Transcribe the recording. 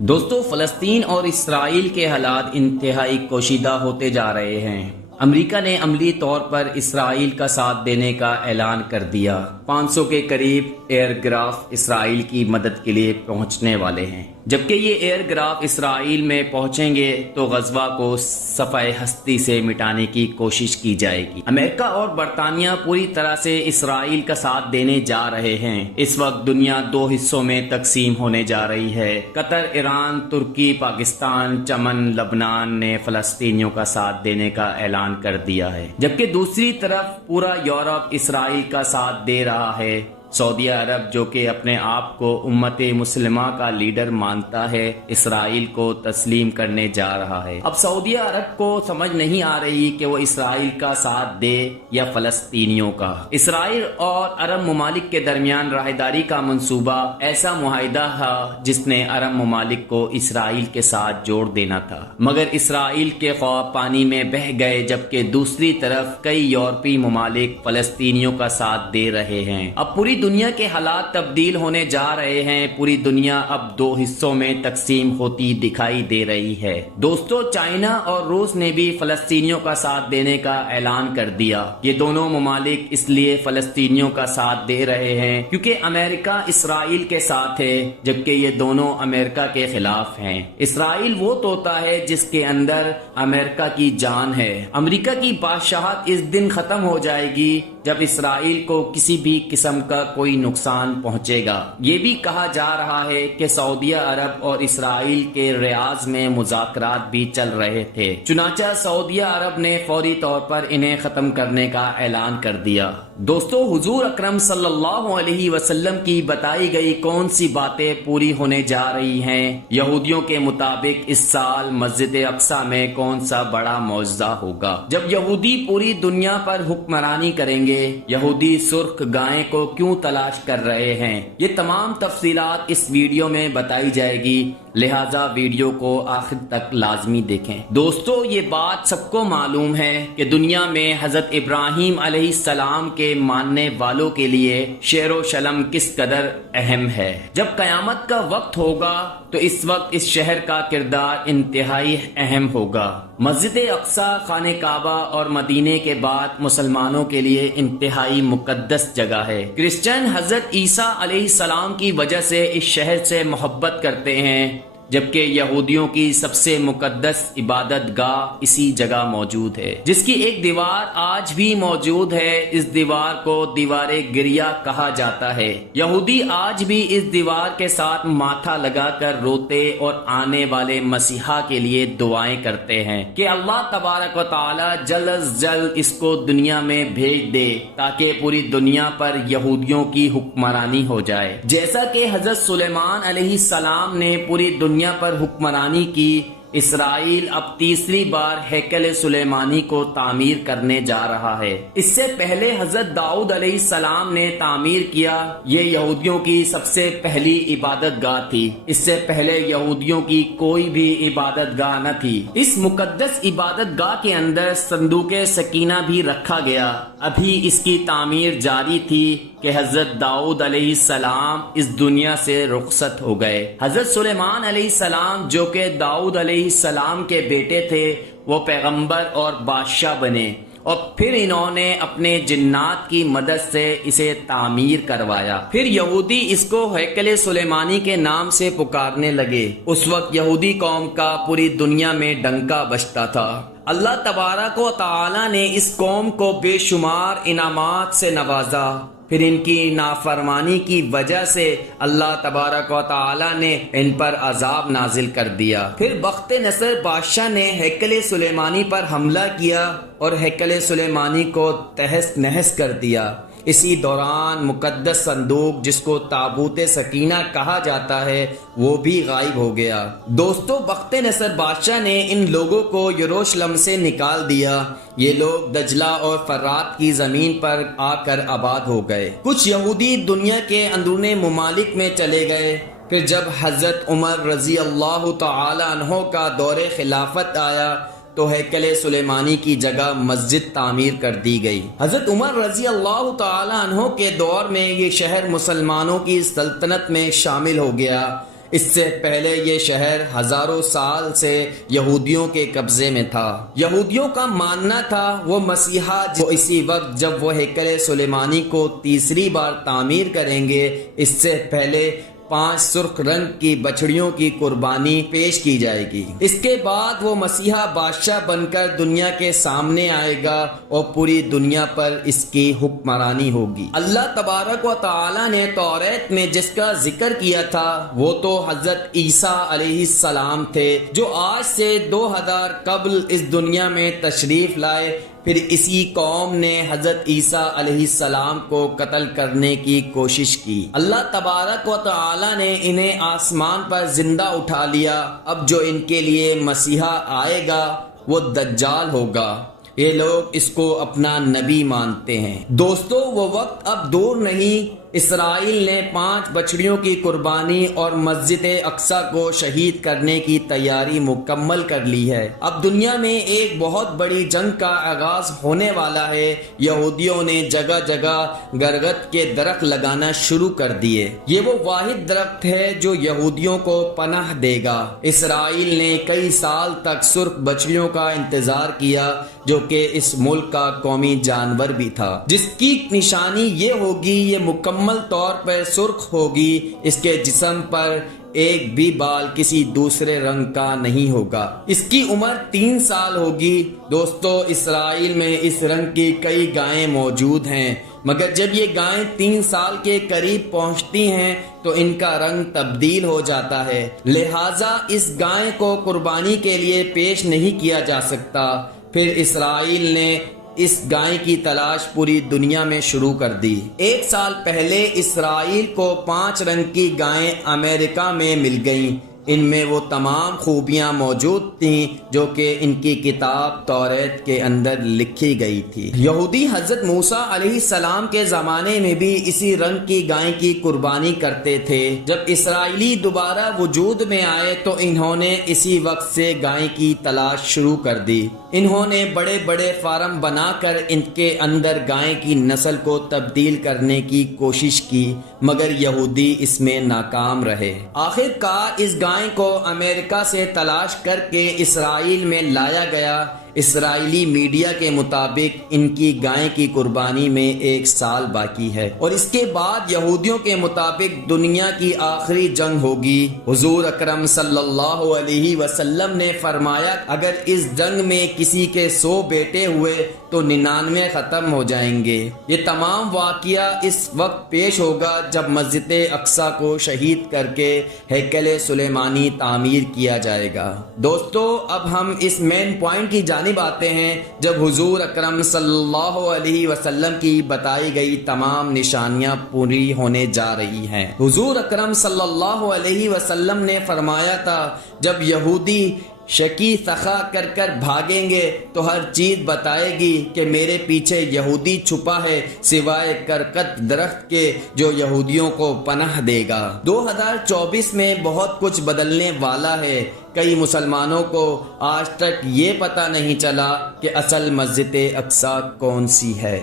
دوستو، فلسطین اور اسرائیل کے حالات انتہائی کشیدہ ہوتے جا رہے ہیں۔ امریکہ نے عملی طور پر اسرائیل کا ساتھ دینے کا اعلان کر دیا۔ 500 کے قریب ایئر کرافٹ اسرائیل کی مدد کے لیے پہنچنے والے ہیں، جبکہ یہ ایئر کرافٹ اسرائیل میں پہنچیں گے تو غزوہ کو صفحہ ہستی سے مٹانے کی کوشش کی جائے گی۔ امریکہ اور برطانیہ پوری طرح سے اسرائیل کا ساتھ دینے جا رہے ہیں۔ اس وقت دنیا دو حصوں میں تقسیم ہونے جا رہی ہے۔ قطر، ایران، ترکی، پاکستان، چمن، لبنان نے فلسطینیوں کا ساتھ دینے کا اعلان کر دیا ہے، جبکہ دوسری طرف پورا یورپ اسرائیل کا ساتھ دے رہا ہے۔ سعودی عرب، جو کہ اپنے آپ کو امت مسلمہ کا لیڈر مانتا ہے، اسرائیل کو تسلیم کرنے جا رہا ہے۔ اب سعودی عرب کو سمجھ نہیں آ رہی کہ وہ اسرائیل کا ساتھ دے یا فلسطینیوں کا۔ اسرائیل اور عرب ممالک کے درمیان راہداری کا منصوبہ ایسا معاہدہ تھا جس نے عرب ممالک کو اسرائیل کے ساتھ جوڑ دینا تھا، مگر اسرائیل کے خواب پانی میں بہہ گئے، جبکہ دوسری طرف کئی یورپی ممالک فلسطینیوں کا ساتھ دے رہے ہیں۔ اب پوری دنیا کے حالات تبدیل ہونے جا رہے ہیں۔ پوری دنیا اب دو حصوں میں تقسیم ہوتی دکھائی دے رہی ہے۔ دوستو، چائنا اور روس نے بھی فلسطینیوں کا ساتھ دینے کا اعلان کر دیا۔ یہ دونوں ممالک اس لیے فلسطینیوں کا ساتھ دے رہے ہیں کیونکہ امریکہ اسرائیل کے ساتھ ہے، جبکہ یہ دونوں امریکہ کے خلاف ہیں۔ اسرائیل وہ طوطا ہے جس کے اندر امریکہ کی جان ہے۔ امریکہ کی بادشاہت اس دن ختم ہو جائے گی جب اسرائیل کو کسی بھی قسم کا کوئی نقصان پہنچے گا۔ یہ بھی کہا جا رہا ہے کہ سعودی عرب اور اسرائیل کے ریاض میں مذاکرات بھی چل رہے تھے، چنانچہ سعودی عرب نے فوری طور پر انہیں ختم کرنے کا اعلان کر دیا۔ دوستو، حضور اکرم صلی اللہ علیہ وسلم کی بتائی گئی کون سی باتیں پوری ہونے جا رہی ہیں؟ یہودیوں کے مطابق اس سال مسجد اقصی میں کون سا بڑا معجزہ ہوگا؟ جب یہودی پوری دنیا پر حکمرانی کریں گے، یہودی سرخ گائے کو کیوں تلاش کر رہے ہیں؟ یہ تمام تفصیلات اس ویڈیو میں بتائی جائے گی، لہذا ویڈیو کو آخر تک لازمی دیکھیں۔ دوستو، یہ بات سب کو معلوم ہے کہ دنیا میں حضرت ابراہیم علیہ السلام کے ماننے والوں کے لیے شیر و شلم کس قدر اہم ہے۔ جب قیامت کا وقت ہوگا تو اس وقت اس شہر کا کردار انتہائی اہم ہوگا۔ مسجد اقصی خانہ کعبہ اور مدینے کے بعد مسلمانوں کے لیے انتہائی مقدس جگہ ہے۔ کرسچن حضرت عیسیٰ علیہ السلام کی وجہ سے اس شہر سے محبت کرتے ہیں، جبکہ یہودیوں کی سب سے مقدس عبادت گاہ اسی جگہ موجود ہے، جس کی ایک دیوار آج بھی موجود ہے۔ اس دیوار کو دیوار گریہ کہا جاتا ہے۔ یہودی آج بھی اس دیوار کے ساتھ ماتھا لگا کر روتے اور آنے والے مسیحا کے لیے دعائیں کرتے ہیں کہ اللہ تبارک و تعالی جلد از جلد اس کو دنیا میں بھیج دے تاکہ پوری دنیا پر یہودیوں کی حکمرانی ہو جائے۔ جیسا کہ حضرت سلیمان علیہ السلام نے پوری دنیا پر حکمرانی کی، اسرائیل اب تیسری بار ہیکل سلیمانی کو تعمیر کرنے جا رہا ہے۔ اس سے پہلے حضرت داؤد علیہ السلام نے تعمیر کیا۔ یہ یہودیوں کی سب سے پہلی عبادت گاہ تھی۔ اس سے پہلے یہودیوں کی کوئی بھی عبادت گاہ نہ تھی۔ اس مقدس عبادت گاہ کے اندر صندوق سکینہ بھی رکھا گیا۔ ابھی اس کی تعمیر جاری تھی کہ حضرت داؤد علیہ السلام اس دنیا سے رخصت ہو گئے۔ حضرت سلیمان علیہ السلام، جو کہ داؤد علیہ السلام کے بیٹے تھے، وہ پیغمبر اور بادشاہ بنے، اور پھر انہوں نے اپنے جنات کی مدد سے اسے تعمیر کروایا۔ پھر یہودی اس کو ہیکل سلیمانی کے نام سے پکارنے لگے۔ اس وقت یہودی قوم کا پوری دنیا میں ڈنکا بجتا تھا۔ اللہ تبارک و تعالی نے اس قوم کو بے شمار انعامات سے نوازا۔ پھر ان کی نافرمانی کی وجہ سے اللہ تبارک و تعالی نے ان پر عذاب نازل کر دیا۔ پھر بخت نصر بادشاہ نے ہیکل سلیمانی پر حملہ کیا اور ہیکل سلیمانی کو تہس نہس کر دیا۔ اسی دوران مقدس صندوق، جس کو تابوت سکینہ کہا جاتا ہے، وہ بھی غائب ہو گیا۔ دوستو، بخت نصر بادشاہ نے ان لوگوں کو یروشلم سے نکال دیا۔ یہ لوگ دجلہ اور فرات کی زمین پر آ کر آباد ہو گئے۔ کچھ یہودی دنیا کے اندرون ممالک میں چلے گئے۔ پھر جب حضرت عمر رضی اللہ تعالی عنہ کا دور خلافت آیا تو ہیکل سلیمانی کی جگہ مسجد تعمیر کر دی گئی۔ حضرت عمر رضی اللہ تعالی عنہ کے دور میں یہ شہر مسلمانوں کی سلطنت میں شامل ہو گیا۔ اس سے پہلے یہ شہر ہزاروں سال سے یہودیوں کے قبضے میں تھا۔ یہودیوں کا ماننا تھا وہ مسیحا جو اسی وقت جب وہ ہیکل سلیمانی کو تیسری بار تعمیر کریں گے، اس سے پہلے 5 سرخ رنگ کی بچڑیوں کی قربانی پیش کی جائے گی۔ اس کے بعد وہ مسیحا بادشاہ بن کر دنیا کے سامنے آئے گا اور پوری دنیا پر اس کی حکمرانی ہوگی۔ اللہ تبارک و تعالی نے توریت میں جس کا ذکر کیا تھا وہ تو حضرت عیسیٰ علیہ السلام تھے، جو آج سے 2000 قبل اس دنیا میں تشریف لائے۔ پھر اسی قوم نے حضرت عیسیٰ علیہ السلام کو قتل کرنے کی کوشش کی۔ اللہ تبارک و تعالی نے انہیں آسمان پر زندہ اٹھا لیا۔ اب جو ان کے لیے مسیحا آئے گا وہ دجال ہوگا۔ یہ لوگ اس کو اپنا نبی مانتے ہیں۔ دوستو، وہ وقت اب دور نہیں۔ اسرائیل نے 5 بچڑیوں کی قربانی اور مسجد اقصیٰ کو شہید کرنے کی تیاری مکمل کر لی ہے۔ اب دنیا میں ایک بہت بڑی جنگ کا آغاز ہونے والا ہے۔ یہودیوں نے جگہ جگہ گرگت کے درخت لگانا شروع کر دیے۔ یہ وہ واحد درخت ہے جو یہودیوں کو پناہ دے گا۔ اسرائیل نے کئی سال تک سرخ بچڑیوں کا انتظار کیا، جو کہ اس ملک کا قومی جانور بھی تھا، جس کی نشانی یہ ہوگی یہ مکمل طور پر سرخ ہوگی۔ اس کے جسم پر ایک بھی بال کسی دوسرے رنگ کا نہیں ہوگا۔ اس کی عمر 3 سال ہوگی۔ دوستو، اسرائیل میں اس رنگ کی کئی گائیں موجود ہیں، مگر جب یہ گائیں 3 سال کے قریب پہنچتی ہیں تو ان کا رنگ تبدیل ہو جاتا ہے، لہٰذا اس گائے کو قربانی کے لیے پیش نہیں کیا جا سکتا۔ پھر اسرائیل نے اس گائے کی تلاش پوری دنیا میں شروع کر دی۔ 1 سال پہلے اسرائیل کو 5 رنگ کی گائیں امریکہ میں مل گئیں۔ ان میں وہ تمام خوبیاں موجود تھیں جو کہ ان کی کتاب توریت کے اندر لکھی گئی تھی۔ یہودی حضرت موسیٰ علیہ السلام کے زمانے میں بھی اسی رنگ کی گائے کی قربانی کرتے تھے۔ جب اسرائیلی دوبارہ وجود میں آئے تو انہوں نے اسی وقت سے گائے کی تلاش شروع کر دی۔ انہوں نے بڑے بڑے فارم بنا کر ان کے اندر گائے کی نسل کو تبدیل کرنے کی کوشش کی، مگر یہودی اس میں ناکام رہے۔ آخر کار اس گائے کو امریکہ سے تلاش کر کے اسرائیل میں لایا گیا۔ اسرائیلی میڈیا کے مطابق ان کی گائے کی قربانی میں 1 سال باقی ہے، اور اس کے بعد یہودیوں کے مطابق دنیا کی آخری جنگ ہوگی۔ حضور اکرم صلی اللہ علیہ وسلم نے فرمایا، اگر اس جنگ میں کسی کے 100 بیٹے ہوئے تو 99 ختم ہو جائیں گے۔ یہ تمام واقعہ اس وقت پیش ہوگا جب مسجد اقصیٰ کو شہید کر کے ہیکل سلیمانی تعمیر کیا جائے گا۔ دوستو، اب ہم اس مین پوائنٹ کی جانب آتے ہیں جب حضور اکرم صلی اللہ علیہ وسلم کی بتائی گئی تمام نشانیاں پوری ہونے جا رہی ہیں۔ حضور اکرم صلی اللہ علیہ وسلم نے فرمایا تھا، جب یہودی شکی سخا کر کر بھاگیں گے تو ہر چیز بتائے گی کہ میرے پیچھے یہودی چھپا ہے سوائے کرکت درخت کے جو یہودیوں کو پناہ دے گا۔ 2024 میں بہت کچھ بدلنے والا ہے۔ کئی مسلمانوں کو آج تک یہ پتہ نہیں چلا کہ اصل مسجد اقصیٰ کون سی ہے۔